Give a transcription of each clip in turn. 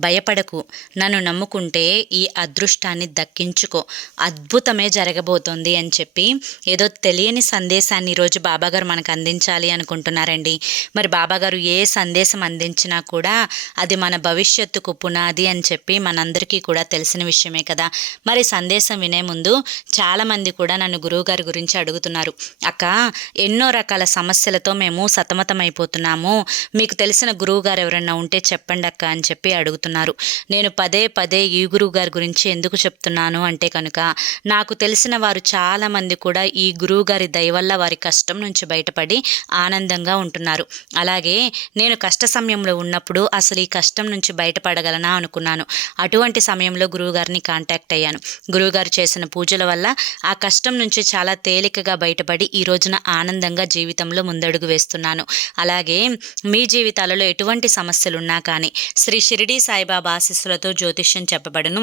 భయపడకు. నన్ను నమ్ముకుంటే ఈ అదృష్టాన్ని దక్కించుకో. అద్భుతమే జరగబోతోంది అని చెప్పి ఏదో తెలియని సందేశాన్ని ఈరోజు బాబాగారు మనకు అందించాలి అనుకుంటున్నారండి. మరి బాబాగారు ఏ సందేశం అందించినా కూడా అది మన భవిష్యత్తుకు పునాది అని చెప్పి మనందరికీ కూడా తెలిసిన విషయమే కదా. మరి సందేశం వినే ముందు చాలామంది కూడా నన్ను గురువుగారి గురించి అడుగుతున్నారు. అక్క ఎన్నో రకాల సమస్యలతో మేము సతమతమైపోతున్నాము. మీకు తెలిసిన గురువుగారు ఎవరైనా ఉంటే చెప్పండి అక్క అని చెప్పి అడుగుతున్నారు. నేను పదే పదే ఈ గురువు గారి గురించి ఎందుకు చెప్తున్నాను అంటే కనుక నాకు తెలిసిన వారు చాలామంది కూడా ఈ గురువు గారి దయ వల్ల వారి కష్టం నుంచి బయటపడి ఆనందంగా ఉంటున్నారు. అలాగే నేను కష్ట సమయంలో ఉన్నప్పుడు అసలు ఈ కష్టం నుంచి బయటపడగలనా అనుకున్నాను. అటువంటి సమయంలో గురువుగారిని కాంటాక్ట్ అయ్యాను. గురువుగారు చేసిన పూజల వల్ల ఆ కష్టం నుంచి చాలా తేలికగా బయటపడి ఈ రోజున ఆనందంగా జీవితంలో ముందడుగు వేస్తున్నాను. అలాగే మీ జీవితాలలో ఎటువంటి సమస్యలున్నా కానీ శ్రీ షిరిడి సాయి సాయిబాబా ఆశీస్సులతో జ్యోతిష్యం చెప్పబడను.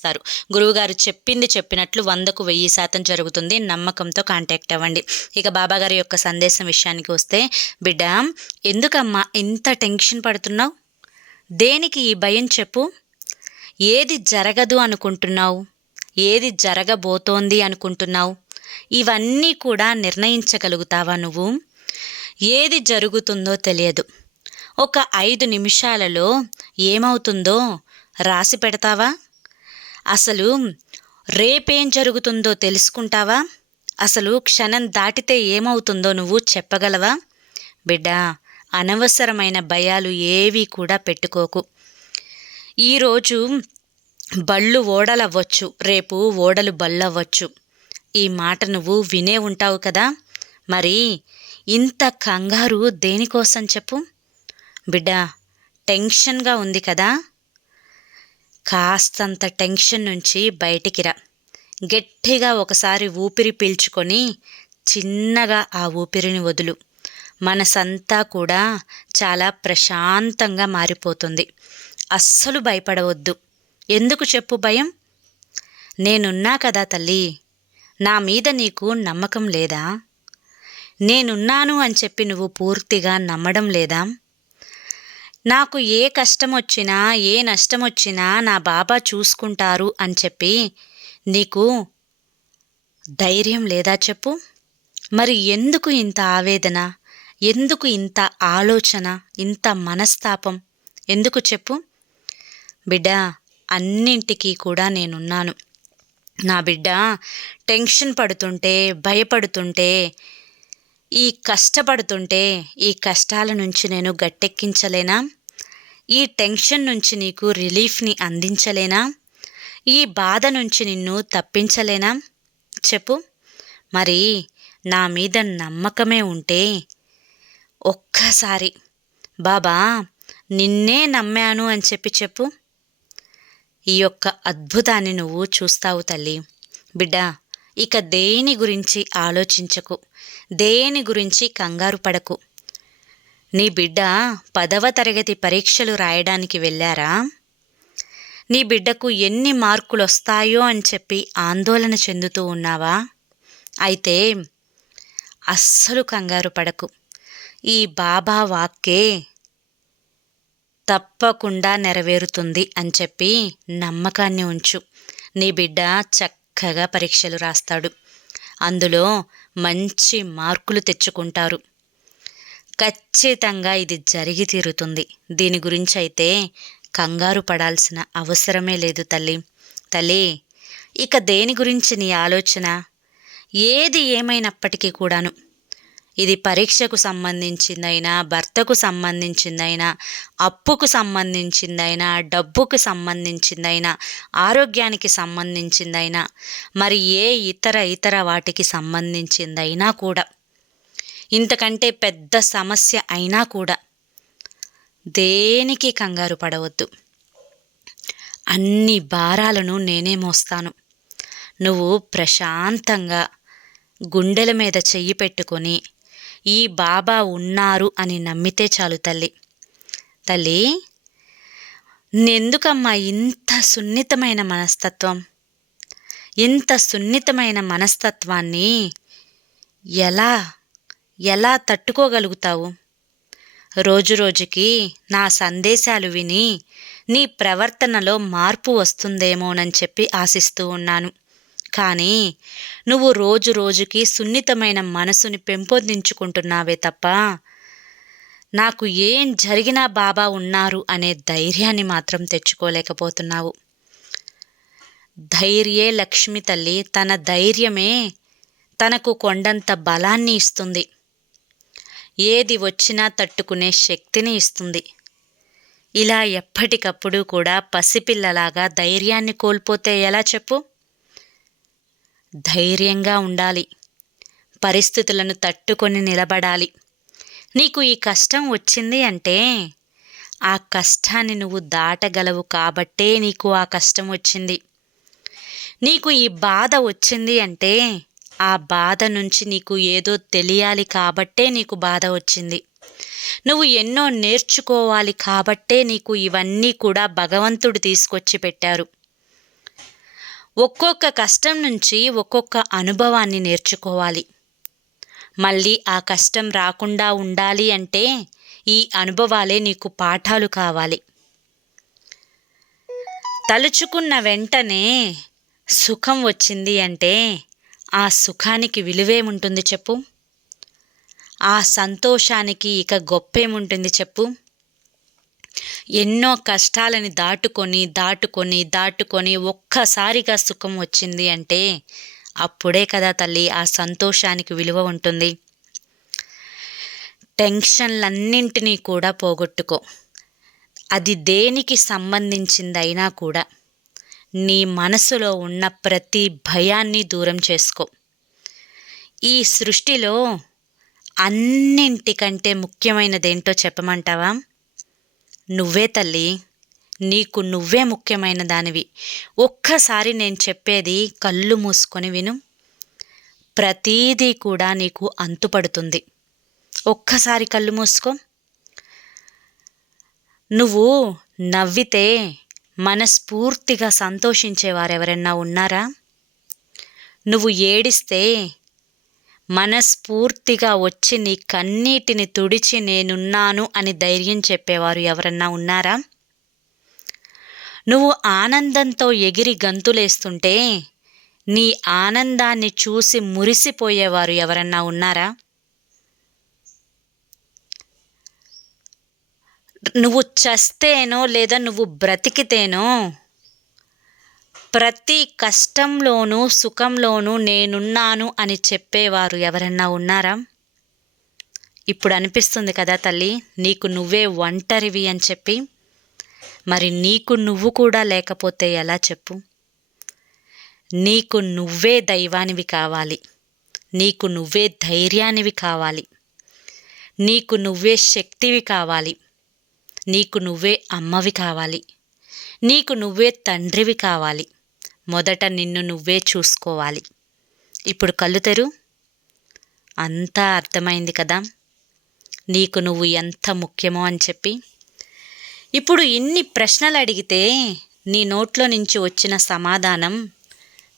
చేస్తారు. గురువుగారు చెప్పింది చెప్పినట్లు వందకు వెయ్యి శాతం జరుగుతుంది. నమ్మకంతో కాంటాక్ట్ అవ్వండి. ఇక బాబాగారి యొక్క సందేశం విషయానికి వస్తే బిడ్డ ఎందుకమ్మా ఇంత టెన్షన్ పడుతున్నావు? దేనికి ఈ భయం చెప్పు? ఏది జరగదు అనుకుంటున్నావు? ఏది జరగబోతోంది అనుకుంటున్నావు? ఇవన్నీ కూడా నిర్ణయించగలుగుతావా నువ్వు? ఏది జరుగుతుందో తెలియదు. ఒక ఐదు నిమిషాలలో ఏమవుతుందో రాసి పెడతావా? అసలు రేపేం జరుగుతుందో తెలుసుకుంటావా? అసలు క్షణం దాటితే ఏమవుతుందో నువ్వు చెప్పగలవా? బిడ్డ అనవసరమైన భయాలు ఏవీ కూడా పెట్టుకోకు. ఈరోజు బళ్ళు ఓడలవ్వచ్చు రేపు ఓడలు బళ్ళవ్వచ్చు. ఈ మాట నువ్వు వినే ఉంటావు కదా? మరి ఇంత కంగారు దేనికోసం చెప్పు? బిడ్డ టెన్షన్గా ఉంది కదా? కాస్తంత టెన్షన్ నుంచి బయటికి రా. గట్టిగా ఒకసారి ఊపిరి పీల్చుకొని చిన్నగా ఆ ఊపిరిని వదులు. మనసంతా కూడా చాలా ప్రశాంతంగా మారిపోతుంది. అస్సలు భయపడవద్దు. ఎందుకు చెప్పు భయం? నేనున్నా కదా తల్లి. నా మీద నీకు నమ్మకం లేదా? నేనున్నాను అని చెప్పి నువ్వు పూర్తిగా నమ్మడం లేదా? నాకు ఏ కష్టం వచ్చినా ఏ నష్టం వచ్చినా నా బాబా చూసుకుంటారు అని చెప్పి నీకు ధైర్యం లేదా చెప్పు? మరి ఎందుకు ఇంత ఆవేదన? ఎందుకు ఇంత ఆలోచన? ఇంత మనస్తాపం? ఎందుకు చెప్పు? బిడ్డ అన్నింటికీ కూడా నేనున్నాను. నా బిడ్డ టెన్షన్ పడుతుంటే భయపడుతుంటే ఈ కష్టపడుతుంటే ఈ కష్టాల నుంచి నేను గట్టెక్కించలేనా? ఈ టెన్షన్ నుంచి నీకు రిలీఫ్ని అందించలేనా? ఈ బాధ నుంచి నిన్ను తప్పించలేనా? చెప్పు. మరి నా మీద నమ్మకమే ఉంటే ఒక్కసారి. బాబా నిన్నే నమ్మాను అని చెప్పి చెప్పు. ఈ యొక్క అద్భుతాన్ని నువ్వు చూస్తావు తల్లి. బిడ్డ ఇక దేని గురించి ఆలోచించకు? దేని గురించి కంగారు పడకు? నీ బిడ్డ పదవ తరగతి పరీక్షలు రాయడానికి వెళ్ళారా? నీ బిడ్డకు ఎన్ని మార్కులు వస్తాయో అని చెప్పి ఆందోళన చెందుతూ ఉన్నావా? అయితే అస్సలు కంగారు పడకు. ఈ బాబా వాక్కే తప్పకుండా నెరవేరుతుంది అని చెప్పి నమ్మకాన్ని ఉంచు. నీ బిడ్డ చక్కగా పరీక్షలు రాస్తాడు. అందులో మంచి మార్కులు తెచ్చుకుంటారు. ఖచ్చితంగా ఇది జరిగి తీరుతుంది. దీని గురించి అయితే కంగారు పడాల్సిన అవసరమే లేదు తల్లి. తల్లి ఇక దేని గురించి నీ ఆలోచన? ఏది ఏమైనప్పటికీ కూడాను. ఇది పరీక్షకు సంబంధించిందైనా భర్తకు సంబంధించిందైనా అప్పుకు సంబంధించిందైనా డబ్బుకు సంబంధించిందైనా ఆరోగ్యానికి సంబంధించిందైనా మరి ఏ ఇతర ఇతర వాటికి సంబంధించిందైనా కూడా. ఇంతకంటే పెద్ద సమస్య అయినా కూడా దేనికి కంగారు పడవద్దు. అన్ని భారాలను నేనే మోస్తాను. నువ్వు ప్రశాంతంగా గుండెల మీద చెయ్యి పెట్టుకొని ఈ బాబా ఉన్నారు అని నమ్మితే చాలు తల్లి. తల్లి నెందుకమ్మా ఇంత సున్నితమైన మనస్తత్వం? ఇంత సున్నితమైన మనస్తత్వాన్ని ఎలా ఎలా తట్టుకోగలుగుతావు? రోజురోజుకి నా సందేశాలు విని నీ ప్రవర్తనలో మార్పు వస్తుందేమోనని చెప్పి ఆశిస్తూ ఉన్నాను. కానీ నువ్వు రోజు రోజుకి సున్నితమైన మనసుని పెంపొందించుకుంటున్నావే తప్ప నాకు ఏం జరిగినా బాబా ఉన్నారు అనే ధైర్యాన్ని మాత్రం తెచ్చుకోలేకపోతున్నావు. ధైర్యే లక్ష్మి తల్లి తన ధైర్యమే తనకు కొండంత బలాన్ని ఇస్తుంది. ఏది వచ్చినా తట్టుకునే శక్తిని ఇస్తుంది. ఇలా ఎప్పటికప్పుడు కూడా పసిపిల్లలాగా ధైర్యాన్ని కోల్పోతే ఎలా చెప్పు? ధైర్యంగా ఉండాలి. పరిస్థితులను తట్టుకొని నిలబడాలి. నీకు ఈ కష్టం వచ్చింది అంటే ఆ కష్టాన్ని నువ్వు దాటగలవు కాబట్టే నీకు ఆ కష్టం వచ్చింది. నీకు ఈ బాధ వచ్చింది అంటే ఆ బాధ నుంచి నీకు ఏదో తెలియాలి కాబట్టే నీకు బాధ వచ్చింది. నువ్వు ఎన్నో నేర్చుకోవాలి కాబట్టే నీకు ఇవన్నీ కూడా భగవంతుడు తీసుకొచ్చి పెట్టారు. ఒక్కొక్క కష్టం నుంచి ఒక్కొక్క అనుభవాన్ని నేర్చుకోవాలి. మళ్ళీ ఆ కష్టం రాకుండా ఉండాలి అంటే ఈ అనుభవాలే నీకు పాఠాలు కావాలి. తలుచుకున్న వెంటనే సుఖం వచ్చింది అంటే ఆ సుఖానికి విలువేముంటుంది చెప్పు? ఆ సంతోషానికి ఇక గొప్పేముంటుంది చెప్పు? ఎన్నో కష్టాలని దాటుకొని దాటుకొని దాటుకొని ఒక్కసారిగా సుఖం వచ్చింది అంటే అప్పుడే కదా తల్లి ఆ సంతోషానికి విలువ ఉంటుంది. టెన్షన్లన్నింటినీ కూడా పోగొట్టుకో. అది దేనికి సంబంధించిందైనా కూడా నీ మనసులో ఉన్న ప్రతి భయాన్ని దూరం చేసుకో. ఈ సృష్టిలో అన్నింటికంటే ముఖ్యమైనదేంటో చెప్పమంటావా? నువ్వే తల్లి నీకు నువ్వే ముఖ్యమైన దానివి. ఒక్కసారి నేను చెప్పేది కళ్ళు మూసుకొని విను. ప్రతీదీ కూడా నీకు అంతుపడుతుంది. ఒక్కసారి కళ్ళు మూసుకో. నువ్వు నవ్వితే మనస్ఫూర్తిగా సంతోషించేవారెవరన్నా ఉన్నారా? నువ్వు ఏడిస్తే మనస్ఫూర్తిగా వచ్చి నీ కన్నీటిని తుడిచి నేనున్నాను అని ధైర్యం చెప్పేవారు ఎవరన్నా ఉన్నారా? నువ్వు ఆనందంతో ఎగిరి గంతులేస్తుంటే నీ ఆనందాన్ని చూసి మురిసిపోయేవారు ఎవరన్నా ఉన్నారా? నువ్వు చస్తేనో లేదా నువ్వు బ్రతికితేనో ప్రతి కష్టంలోనూ సుఖంలోనూ నేనున్నాను అని చెప్పేవారు ఎవరన్నా ఉన్నారా? ఇప్పుడు అనిపిస్తుంది కదా తల్లి నీకు నువ్వే ఒంటరివి అని చెప్పి. మరి నీకు నువ్వు కూడా లేకపోతే ఎలా చెప్పు? నీకు నువ్వే దైవానివి కావాలి. నీకు నువ్వే ధైర్యానివి కావాలి. నీకు నువ్వే శక్తివి కావాలి. నీకు నువ్వే అమ్మవి కావాలి. నీకు నువ్వే తండ్రివి కావాలి. మొదట నిన్ను నువ్వే చూసుకోవాలి. ఇప్పుడు కళ్ళు తెరు. అంతా అర్థమైంది కదా. నీకు నువ్వు ఎంత ముఖ్యమో అని చెప్పి. ఇప్పుడు ఇన్ని ప్రశ్నలు అడిగితే నీ నోట్లో నుంచి వచ్చిన సమాధానం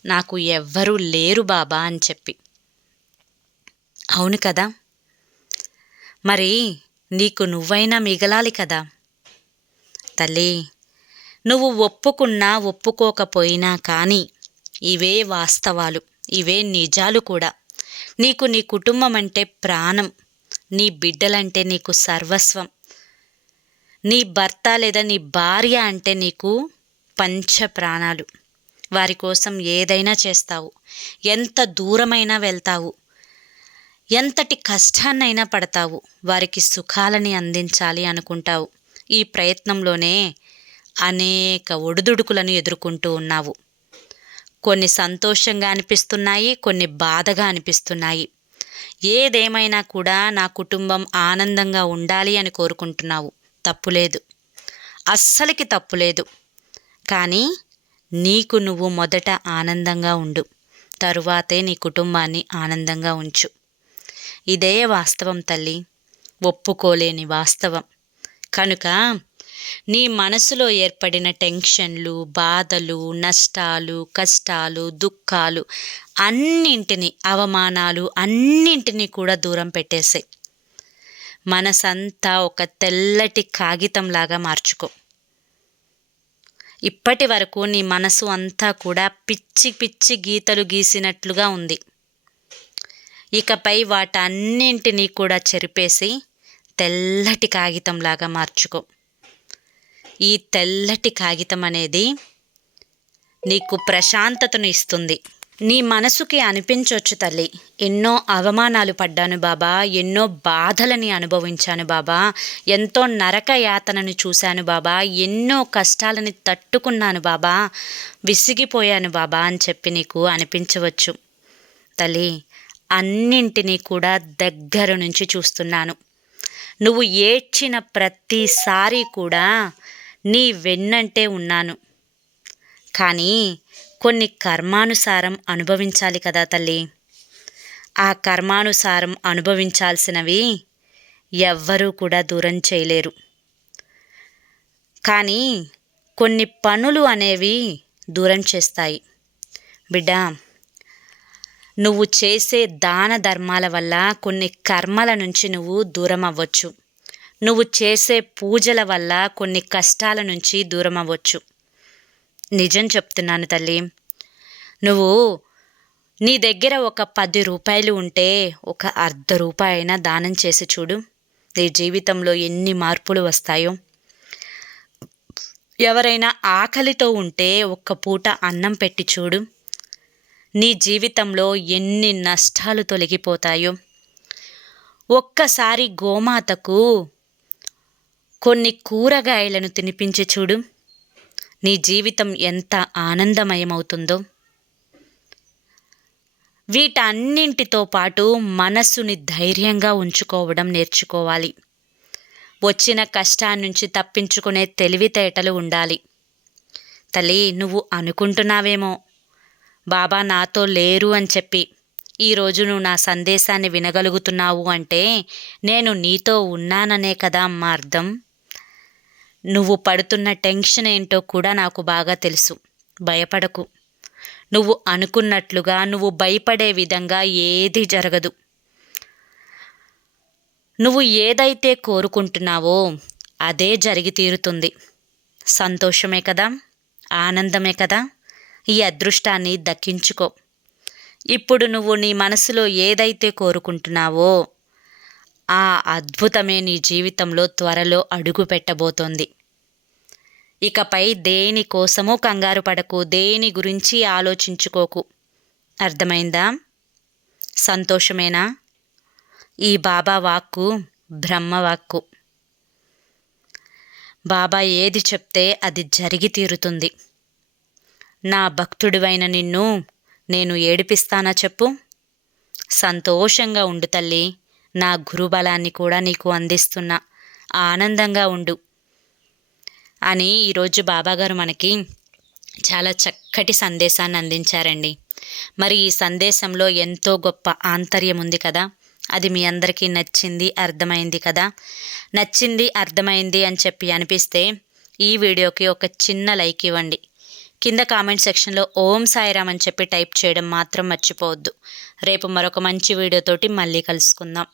నాకు ఎవ్వరూ లేరు బాబా అని చెప్పి. అవును కదా. మరి నీకు నువ్వైనా మిగలాలి కదా. తల్లి నువ్వు ఒప్పుకున్నా ఒప్పుకోకపోయినా కానీ ఇవే వాస్తవాలు ఇవే నిజాలు కూడా. నీకు నీ కుటుంబం అంటే ప్రాణం నీ బిడ్డలంటే నీకు సర్వస్వం. నీ భర్త లేదా నీ భార్య అంటే నీకు పంచ ప్రాణాలు వారి కోసం ఏదైనా చేస్తావు ఎంత దూరమైనా వెళ్తావు ఎంతటి కష్టాన్నైనా పడతావు వారికి సుఖాలని అందించాలి అనుకుంటావు. ఈ ప్రయత్నంలోనే అనేక ఒడిదుడుకులను ఎదుర్కొంటూ ఉన్నావు. కొన్ని సంతోషంగా అనిపిస్తున్నాయి కొన్ని బాధగా అనిపిస్తున్నాయి. ఏదేమైనా కూడా నా కుటుంబం ఆనందంగా ఉండాలి అని కోరుకుంటున్నావు. తప్పులేదు. అస్సలకి తప్పులేదు. కానీ నీకు నువ్వు మొదట ఆనందంగా ఉండు. తరువాతే నీ కుటుంబాన్ని ఆనందంగా ఉంచు. ఇదే వాస్తవం తల్లి. ఒప్పుకోలేని వాస్తవం. కనుక నీ మనసులో ఏర్పడిన టెన్షన్లు బాధలు నష్టాలు కష్టాలు దుఃఖాలు అన్నింటినీ అవమానాలు అన్నింటినీ కూడా దూరం పెట్టేసాయి. మనసంతా ఒక తెల్లటి కాగితంలాగా మార్చుకో. ఇప్పటి వరకు నీ మనసు అంతా కూడా పిచ్చి పిచ్చి గీతలు గీసినట్లుగా ఉంది. ఇకపై వాటన్నింటినీ కూడా చెరిపేసి తెల్లటి కాగితంలాగా మార్చుకో. ఈ తెల్లటి కాగితం అనేది నీకు ప్రశాంతతను ఇస్తుంది. నీ మనసుకి అనిపించవచ్చు తల్లి. ఎన్నో అవమానాలు పడ్డాను బాబా. ఎన్నో బాధలని అనుభవించాను బాబా. ఎంతో నరక యాతనను చూశాను బాబా. ఎన్నో కష్టాలని తట్టుకున్నాను బాబా. విసిగిపోయాను బాబా అని చెప్పి నీకు అనిపించవచ్చు. తల్లి అన్నింటినీ కూడా దగ్గర నుంచి చూస్తున్నాను. నువ్వు ఏడ్చిన ప్రతిసారి కూడా నీ వెన్నంటే ఉన్నాను. కానీ కొన్ని కర్మానుసారం అనుభవించాలి కదా తల్లి. ఆ కర్మానుసారం అనుభవించాల్సినవి ఎవ్వరూ కూడా దూరం చేయలేరు. కానీ కొన్ని పనులు అనేవి దూరం చేస్తాయి. బిడ్డ నువ్వు చేసే దాన ధర్మాల వల్ల కొన్ని కర్మల నుంచి నువ్వు దూరం అవ్వచ్చు నువ్వు చేసే పూజల వల్ల కొన్ని కష్టాల నుంచి దూరం అవ్వచ్చు నిజం చెప్తున్నాను తల్లి. నువ్వు నీ దగ్గర ఒక పది రూపాయలు ఉంటే ఒక అర్ధ రూపాయి అయినా దానం చేసి చూడు. నీ జీవితంలో ఎన్ని మార్పులు వస్తాయో. ఎవరైనా ఆకలితో ఉంటే ఒక్క పూట అన్నం పెట్టి చూడు. నీ జీవితంలో ఎన్ని నష్టాలు తొలగిపోతాయో. ఒక్కసారి గోమాతకు కొన్ని కూరగాయలను తినిపించి చూడు. నీ జీవితం ఎంత ఆనందమయమవుతుందో. వీటన్నింటితో పాటు మనస్సుని ధైర్యంగా ఉంచుకోవడం నేర్చుకోవాలి. వచ్చిన కష్టాన్నించి తప్పించుకునే తెలివితేటలు ఉండాలి. తల్లి నువ్వు అనుకుంటున్నావేమో. బాబా నాతో లేరు అని చెప్పి ఈరోజు నువ్వు నా సందేశాన్ని వినగలుగుతున్నావు అంటే నేను నీతో ఉన్నాననే కదా అమ్మ అర్థం? నువ్వు పడుతున్న టెన్షన్ ఏంటో కూడా నాకు బాగా తెలుసు. భయపడకు. నువ్వు అనుకున్నట్లుగా నువ్వు భయపడే విధంగా ఏది జరగదు. నువ్వు ఏదైతే కోరుకుంటున్నావో అదే జరిగి తీరుతుంది. సంతోషమే కదా? ఆనందమే కదా? ఈ అదృష్టాన్ని దక్కించుకో. ఇప్పుడు నువ్వు నీ మనసులో ఏదైతే కోరుకుంటున్నావో ఆ అద్భుతమే నీ జీవితంలో త్వరలో అడుగు పెట్టబోతోంది. ఇకపై దేని కోసమూ కంగారు పడకు దేని గురించి ఆలోచించుకోకు. అర్థమైందా? సంతోషమేనా? ఈ బాబా వాక్కు బ్రహ్మవాక్కు బాబా ఏది చెప్తే అది జరిగి తీరుతుంది. నా భక్తుడివైన నిన్ను నేను ఏడిపిస్తానా చెప్పు? సంతోషంగా ఉండు తల్లి. నా గురుబలాన్ని కూడా నీకు అందిస్తున్నా. ఆనందంగా ఉండు. అని ఈరోజు బాబాగారు మనకి చాలా చక్కటి సందేశాన్ని అందించారండి. మరి ఈ సందేశంలో ఎంతో గొప్ప ఆంతర్యం ఉంది కదా. అది మీ అందరికీ నచ్చింది అర్థమైంది కదా. నచ్చింది అర్థమైంది అని చెప్పి అనిపిస్తే ఈ వీడియోకి ఒక చిన్న లైక్ ఇవ్వండి. కింద కామెంట్ సెక్షన్లో ఓం సాయిరామ్ అని చెప్పి టైప్ చేయడం మాత్రం మర్చిపోవద్దు. రేపు మరొక మంచి వీడియోతోటి మళ్ళీ కలుసుకుందాం.